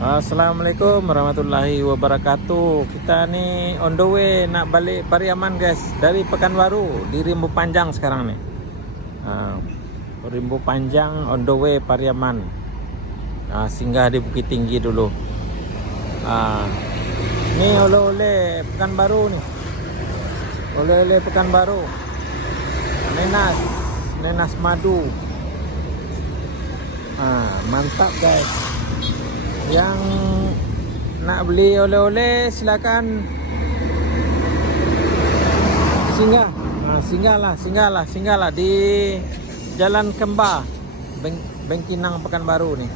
Assalamualaikum warahmatullahi wabarakatuh. Kita nih on the way nak balik Pariaman guys, dari Pekanbaru di Rimbu Panjang sekarang nih. Rimbu Panjang on the way Pariaman. Singgah di Bukit Tinggi dulu. Nih oleh-oleh Pekanbaru nih. Oleh-oleh Pekanbaru. Nenas madu. Mantap guys. Yang nak beli oleh-oleh silakan singgahlah di Jalan Kembar, Bengkinang Pekanbaru nih.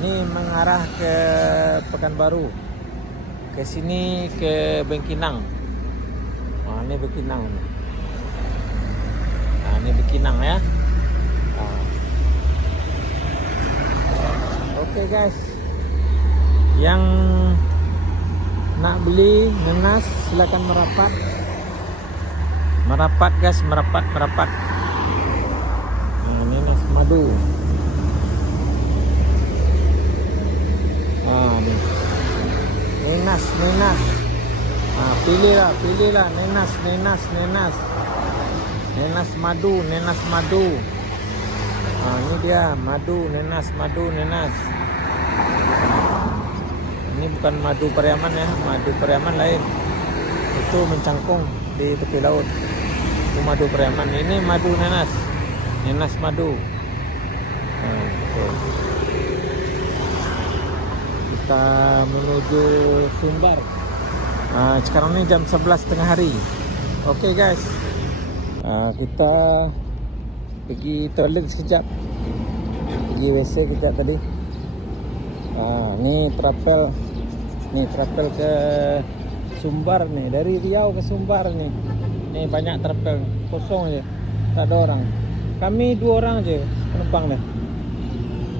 Ini mengarah ke Pekanbaru, ke sini ke Bengkinang. Ini Bengkinang nih. Ini Bengkinang ya. Oke guys, yang nak beli nenas silakan merapat guys, merapat. Nenas madu. Nih. Nenas. Pilihlah nenas. Nenas madu. Ini dia nenas. Ini bukan madu Pariaman ya, madu Pariaman lain. Itu mencangkung di tepi laut. Itu madu Pariaman. Ini madu nenas madu. Kita menuju Sumbar. Sekarang ini jam 11:30 hari. Oke guys, kita pergi toilet sekejap, pergi WC sekejap tadi. Ini trapel ke Sumbar nih, dari Riau ke Sumbar nih. Ini banyak trapel kosong aja, tak ada orang. Kami 2 orang aja penumpang nih.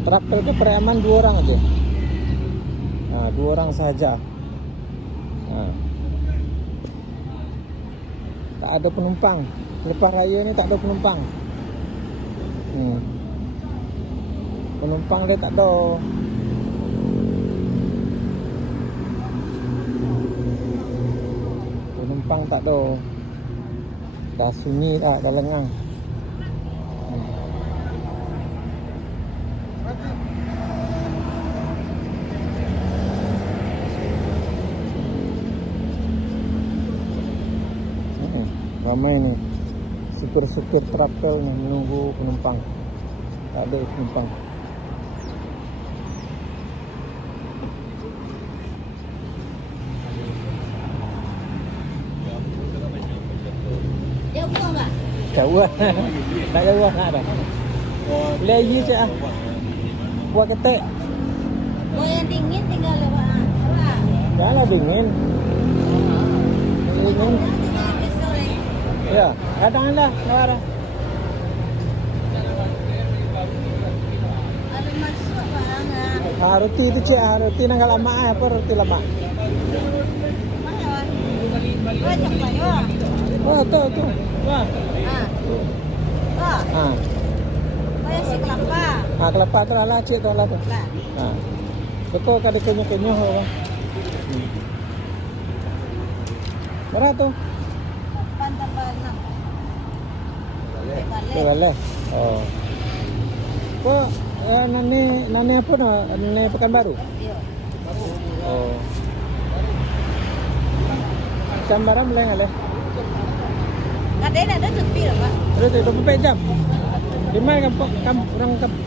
Trapel ke Pariaman 2 orang aja. 2 orang saja. Tak ada penumpang. Lepas raya ni tak ada penumpang. Penumpang dia tak ada. Penumpang tak ada. Dah sunyi dah lengang. Ramai nih supir trapel nih menunggu penumpang. Tak ada penumpang. Jauh lah. Tak jauh lah ada. Lagi je buat ketek. Yang dingin tinggal lewat. Janganlah dingin. Ya, kadang dah lewat dah. Ada masuk banget. Roti tu cik, roti nanggal lama apa roti lama? Banyak banyak. Oh, tu. Wah. Banyak si kelapa. Kelapa tu lah cik tu lah tu. Betul kada kenyuh orang. Berapa tu? Tambah 6. Boleh. Oh. Kok nani apa no? Nani Pekanbaru? Iya. Oh. Gambaran boleh nggak? Kadang ada cuti lah Pak. Terus 24 jam. Di mana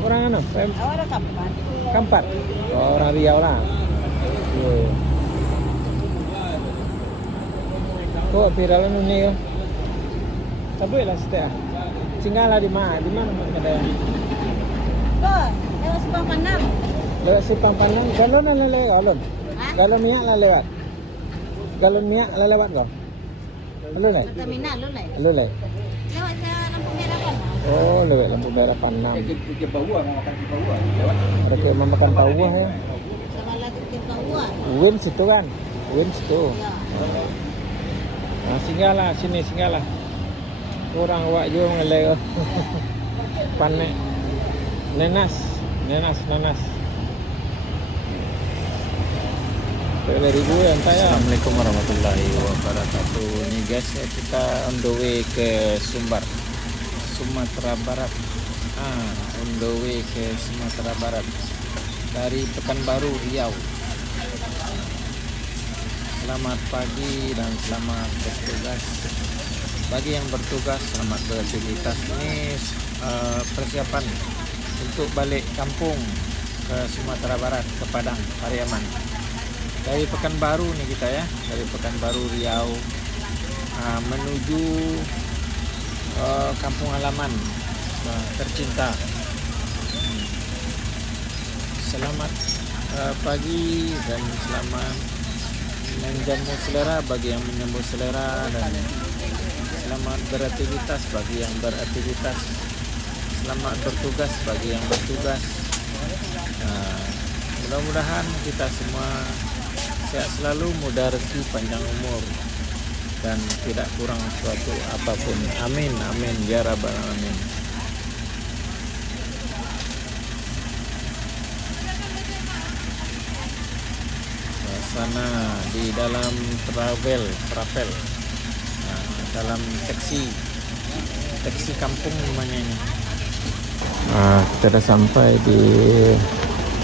orang ano? Ada kapan? Kampar. Oh, orang Riau lah. Kok viralan ni kan? Tabuh lah setia. Singgahlah di mana? Di mana ada? Lewat Simpang Panang. Lewat Simpang Panang. Galon lah lewat galon. Galon minyak lah lewat. Galon minyak lah lewat kau. Lalu naik? Pertamina lu lah. Lewat Lewat lampu merah kan? Oh, lewat lampu merah Panang. Ke bawah mau makan ke bawah lewat. Ada ke makan tahu ya. Sama lagi ke bawah. Win situ kan? Win situ. Ya. Singgahlah sini, singgahlah. Orang awak je mengelai. Panek. Nenas. ribu yang saya. Assalamualaikum warahmatullahi wabarakatuh. Ini guys, kita on the way ke Sumbar, Sumatera Barat. On the way ke Sumatera Barat dari Pekanbaru, Riau. Selamat pagi dan selamat bertugas. Bagi yang bertugas, selamat beraktivitas. Ini persiapan untuk balik kampung ke Sumatera Barat, ke Padang, Pariaman. Dari Pekanbaru nih kita ya, dari Pekanbaru Riau menuju kampung halaman tercinta. Selamat pagi dan selamat menjamu selera bagi yang menyambut selera, dan selamat beraktivitas bagi yang beraktivitas. Selamat bertugas bagi yang bertugas. Mudah-mudahan kita semua sehat selalu, mudah rezeki, panjang umur, dan tidak kurang suatu apapun. Amin, amin, ya rabbal alamin. Suasana di dalam travel, dalam taksi kampung namanya ini. Kita sudah sampai di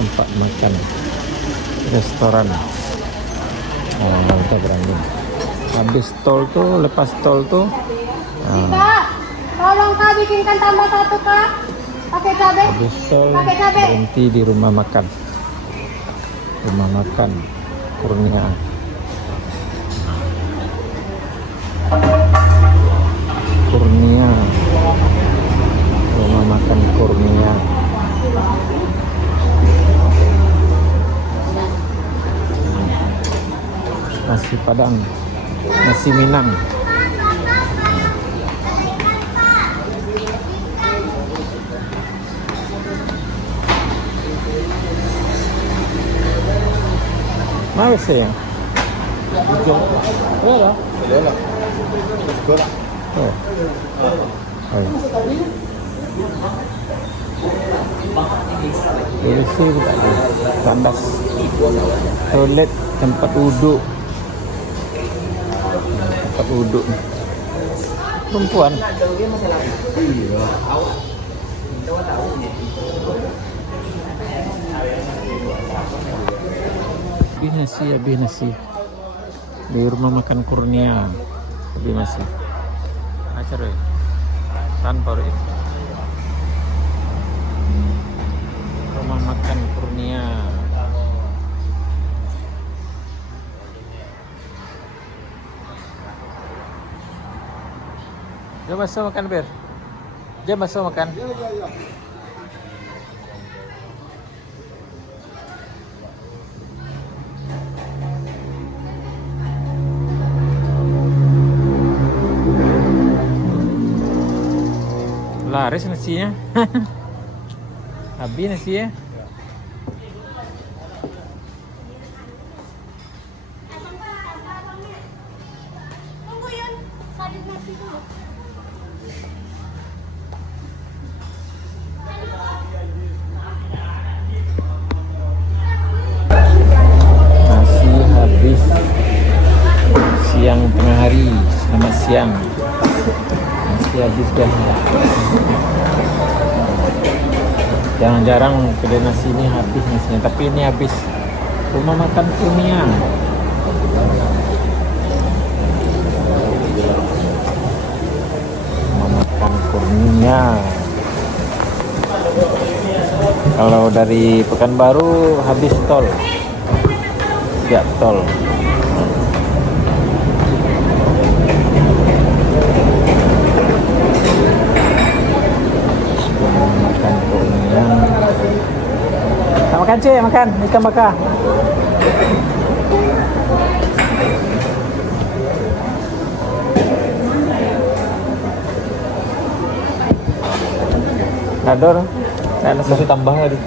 tempat makan, restoran. Mantap berani. Habis tol tuh, lepas tol tuh. Kak, tolong Kak bikinkan tambah 1 Kak. Pakai cabai. Habis tol Pakai cabai. berhenti di rumah makan. Rumah makan Kurnia. Kurnia. Rumah makan Kurnia. Nasi Padang, nasi Minang. Mana saya? Hijau. Ada. Ada. Sekolah. Oh. Polisi tak ada. Tandas. Toilet, tempat duduk. Tempat duduk. Perempuan. Habis nasi di rumah makan Kurnia. Habis nasi acara tanpa rumah makan Kurnia. Jom masuk makan, Bir. Jom masuk makan. Laris nasinya. Habis nasi ya. Tunggu Yun, salin nasi dulu. Nasi habis siang tengah hari. Selamat siang. Nasi habis dan jarang-jarang kedai nasi ini habis nasinya, tapi ini habis. Rumah makan Kurnia. Rumah makan Kurnia. Kalau dari Pekanbaru habis tol, siap tol. Makan Kurnia. Makan cik, makan ikan bakar. Kador, kan nasi tambah lagi.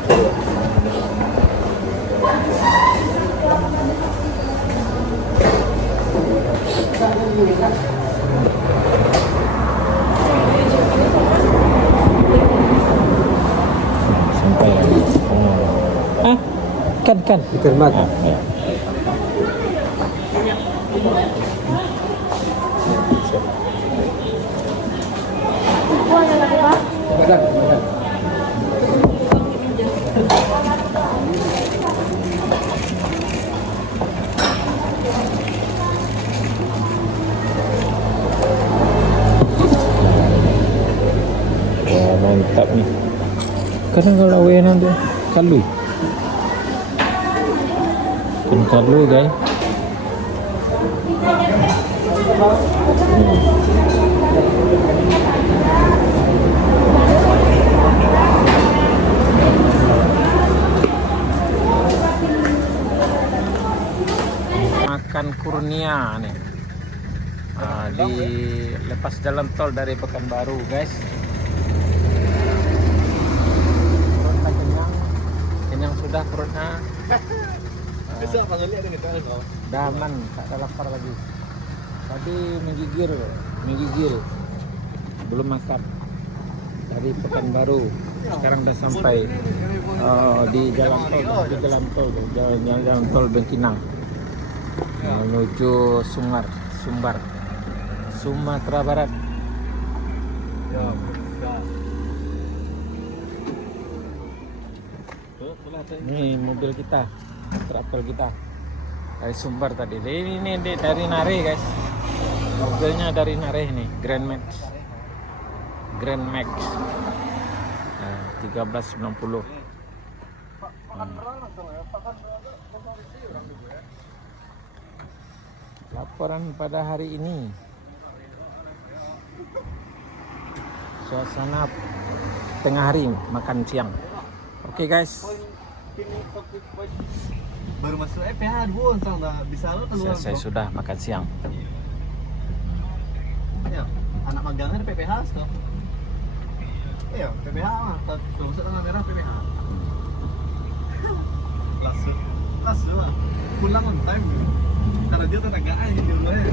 Sampai lagi. Kan. Ikan mat. Ya. Kadang kalau awenan tu kalui. Kan kalui guys. Makan kurnia nih. Di lepas jalan tol dari Pekanbaru guys. Perutnya kenyang sudah perutnya. Bisa panggil dia ni kan. Daman, tak ada lapar lagi. Tadi menggigil. Belum makan. Dari Pekanbaru. Sekarang dah sampai di jalan tol Bengkinang. Menuju Sumbar, Sumatera Barat. Ini mobil kita, travel kita dari Sumbar tadi. Ini dari Nare guys. Mobilnya dari Nare nih, Grand Max. 1390. Laporan pada hari ini. Suasana tengah hari makan siang. Oke guys. Baru masuk PH 2 sang dah bisa lo keluar. Saya sudah makan siang. Ya, anak magangnya ada PPH stop. Iya, PPH mah. Kalau masuk tengah merah PPH. Langsung lah. Pulang on time. Karena dia tenagaan gitu loh ya.